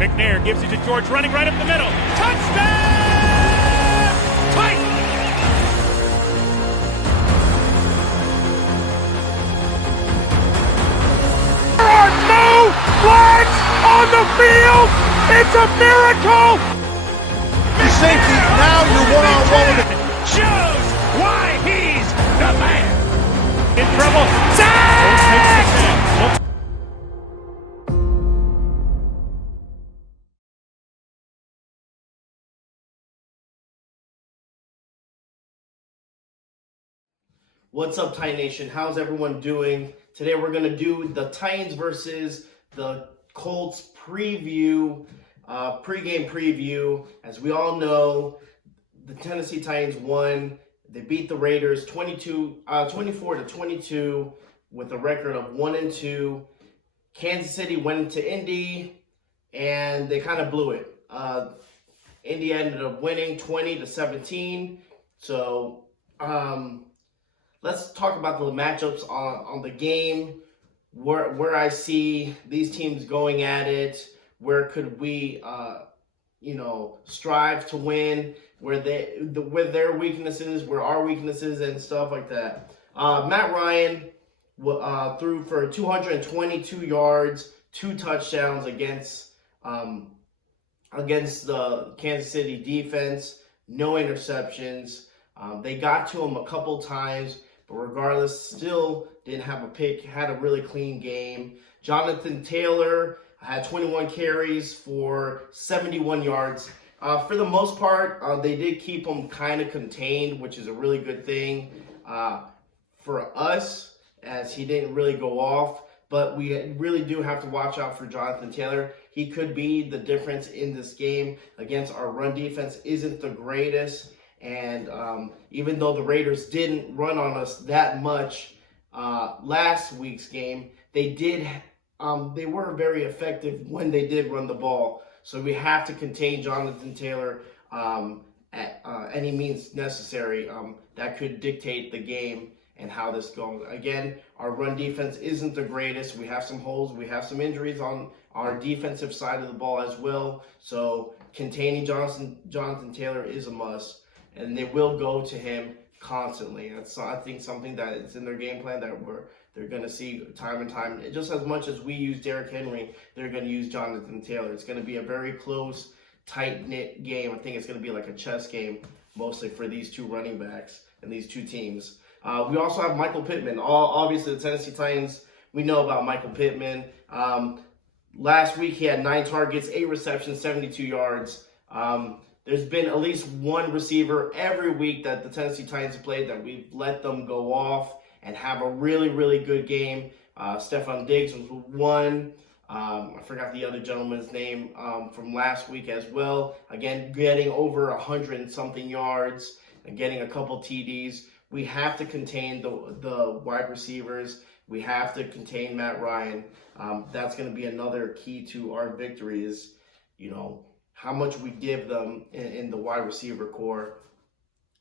McNair gives it to George, running right up the middle. Touchdown! Titans! There are no flags on the field! It's a miracle! Safety, now you're one-on-one with it. Shows why he's the man! In trouble. Sack! What's up, Titan Nation? How's everyone doing? Today we're going to do the Titans versus the Colts preview, pregame preview. As we all know, the Tennessee Titans won. They beat the Raiders 24-22 with a record of 1-2. Kansas City went into Indy, and they kind of blew it. Indy ended up winning 20-17. So, let's talk about the matchups on the game, where I see these teams going at it, where could we, strive to win, where their weaknesses, where our weaknesses and stuff like that. Matt Ryan threw for 222 yards, 2 touchdowns against the Kansas City defense, no interceptions. They got to him a couple times, but regardless, still didn't have a pick, had a really clean game. Jonathan Taylor had 21 carries for 71 yards. For the most part, they did keep him kind of contained, which is a really good thing for us, as he didn't really go off. But we really do have to watch out for Jonathan Taylor. He could be the difference in this game. Against our run defense isn't the greatest. And even though the Raiders didn't run on us that much last week's game, they were very effective when they did run the ball. So we have to contain Jonathan Taylor at any means necessary. That could dictate the game and how this goes. Again, our run defense isn't the greatest. We have some holes. We have some injuries on our defensive side of the ball as well. So containing Jonathan Taylor is a must. And they will go to him constantly. That's, I think, something that is in their game plan that they're going to see time and time. Just as much as we use Derrick Henry, they're going to use Jonathan Taylor. It's going to be a very close, tight-knit game. I think it's going to be like a chess game, mostly for these two running backs and these two teams. We also have Michael Pittman. Obviously, the Tennessee Titans, we know about Michael Pittman. Last week, he had 9 targets, 8 receptions, 72 yards. There's been at least one receiver every week that the Tennessee Titans have played that we've let them go off and have a really, really good game. Stephon Diggs was one. I forgot the other gentleman's name from last week as well. Again, getting over 100 and something yards and getting a couple TDs. We have to contain the wide receivers. We have to contain Matt Ryan. That's going to be another key to our victory is, how much we give them in the wide receiver core.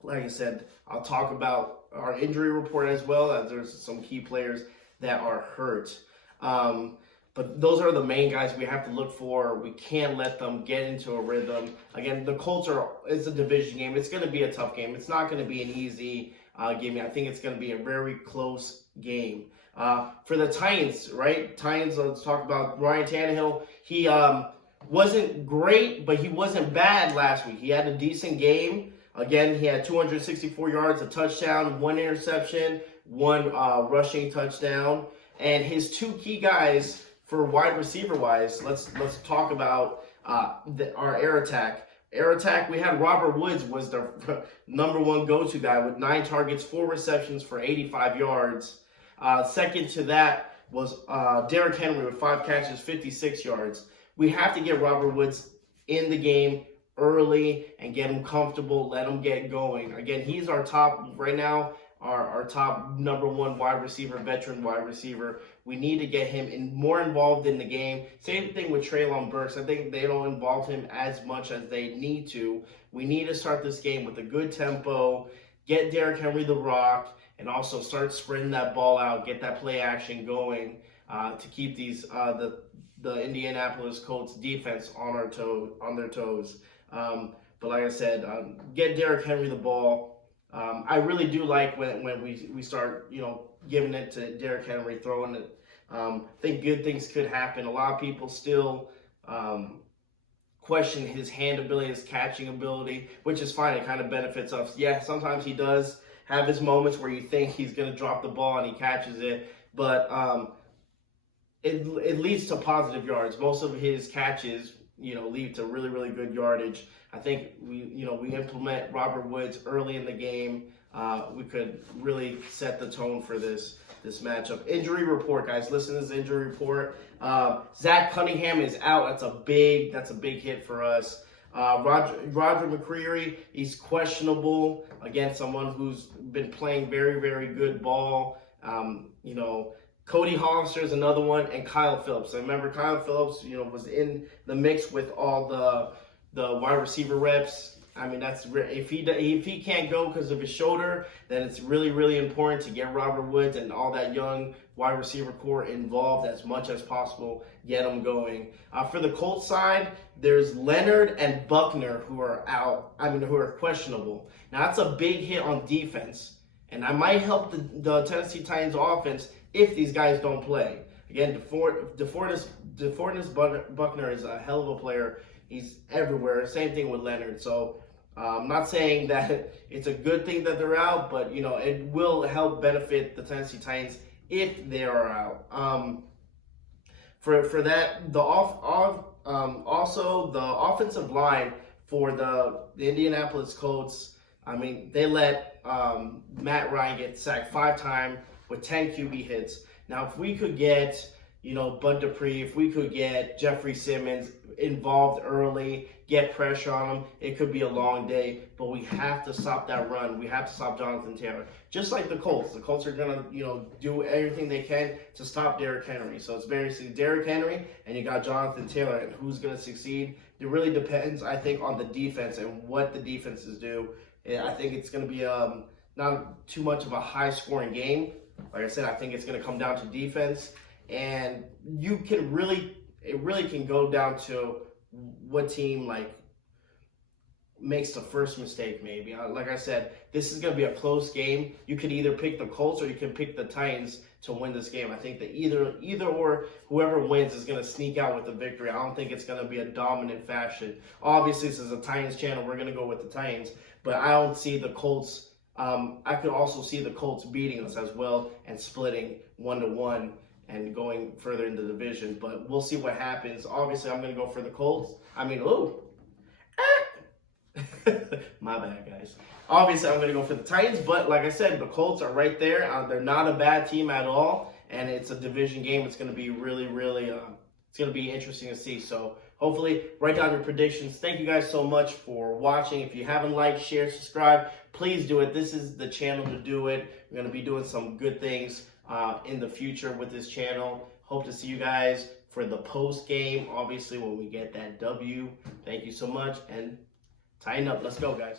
Like I said, I'll talk about our injury report as well, as there's some key players that are hurt. But those are the main guys we have to look for. We can't let them get into a rhythm. Again, the Colts it's a division game. It's going to be a tough game. It's not going to be an easy game. I think it's going to be a very close game. For the Titans, right? Titans, let's talk about Ryan Tannehill. He wasn't great, but he wasn't bad last week. He had a decent game. Again, he had 264 yards, a touchdown, 1 interception, 1 rushing touchdown. And his 2 key guys for wide receiver-wise, let's talk about our air attack. Air attack, we had Robert Woods was the number 1 go-to guy with 9 targets, 4 receptions for 85 yards. Second to that was Derrick Henry with 5 catches, 56 yards. We have to get Robert Woods in the game early and get him comfortable, let him get going. Again, he's our top, right now, our top number 1 wide receiver, veteran wide receiver. We need to get him more involved in the game. Same thing with Treylon Burks. I think they don't involve him as much as they need to. We need to start this game with a good tempo, get Derrick Henry the rock, and also start spreading that ball out, get that play action going to keep the Indianapolis Colts defense on their toes. But like I said, get Derrick Henry the ball. I really do like when we start, giving it to Derrick Henry, throwing it. I think good things could happen. A lot of people still question his hand ability, his catching ability, which is fine. It kind of benefits us. Yeah, sometimes he does have his moments where you think he's going to drop the ball and he catches it, but it leads to positive yards. Most of his catches, lead to really, really good yardage. I think we implement Robert Woods early in the game. We could really set the tone for this matchup. Injury report, guys. Listen to this injury report. Zach Cunningham is out. That's a big hit for us. Roger McCreary, he's questionable. Again, someone who's been playing very, very good ball. Cody Hollister is another one, and Kyle Phillips. I remember Kyle Phillips, was in the mix with all the wide receiver reps. I mean, if he can't go because of his shoulder, then it's really, really important to get Robert Woods and all that young wide receiver core involved as much as possible. Get them going. For the Colts side, there's Leonard and Buckner who are out. who are questionable. Now that's a big hit on defense, and I might help the Tennessee Titans offense if these guys don't play. Again, DeForest Buckner is a hell of a player. He's everywhere. Same thing with Leonard. So I'm not saying that it's a good thing that they're out, but it will help benefit the Tennessee Titans if they are out. For that, also the offensive line for the Indianapolis Colts. They let Matt Ryan get sacked 5 times with 10 QB hits. Now, if we could get Bud Dupree, if we could get Jeffrey Simmons involved early, get pressure on him, it could be a long day. But we have to stop that run. We have to stop Jonathan Taylor. Just like the Colts. The Colts are going to, do everything they can to stop Derrick Henry. So it's very easy. Derrick Henry, and you got Jonathan Taylor. And who's going to succeed? It really depends, I think, on the defense and what the defenses do. And I think it's going to be not too much of a high-scoring game. Like I said, I think it's going to come down to defense. And it really can go down to what team makes the first mistake. Maybe like I said, this is going to be a close game. You could either pick the Colts or you can pick the Titans to win this game. I think that either or whoever wins is going to sneak out with the victory. I don't think it's going to be a dominant fashion. Obviously, this is a Titans channel. We're going to go with the Titans, but I don't see the Colts. I could also see the Colts beating us as well and splitting 1-1 and going further in the division. But we'll see what happens. Obviously, I'm going to go for the Colts. My bad, guys. Obviously, I'm going to go for the Titans. But like I said, the Colts are right there. They're not a bad team at all. And it's a division game. It's going to be really, really it's going to be interesting to see. So hopefully, write down your predictions. Thank you guys so much for watching. If you haven't liked, share, subscribe, please do it. This is the channel to do it. We're going to be doing some good things in the future with this channel. Hope to see you guys for the post game, obviously, when we get that W. Thank you so much, and tighten up. Let's go, guys.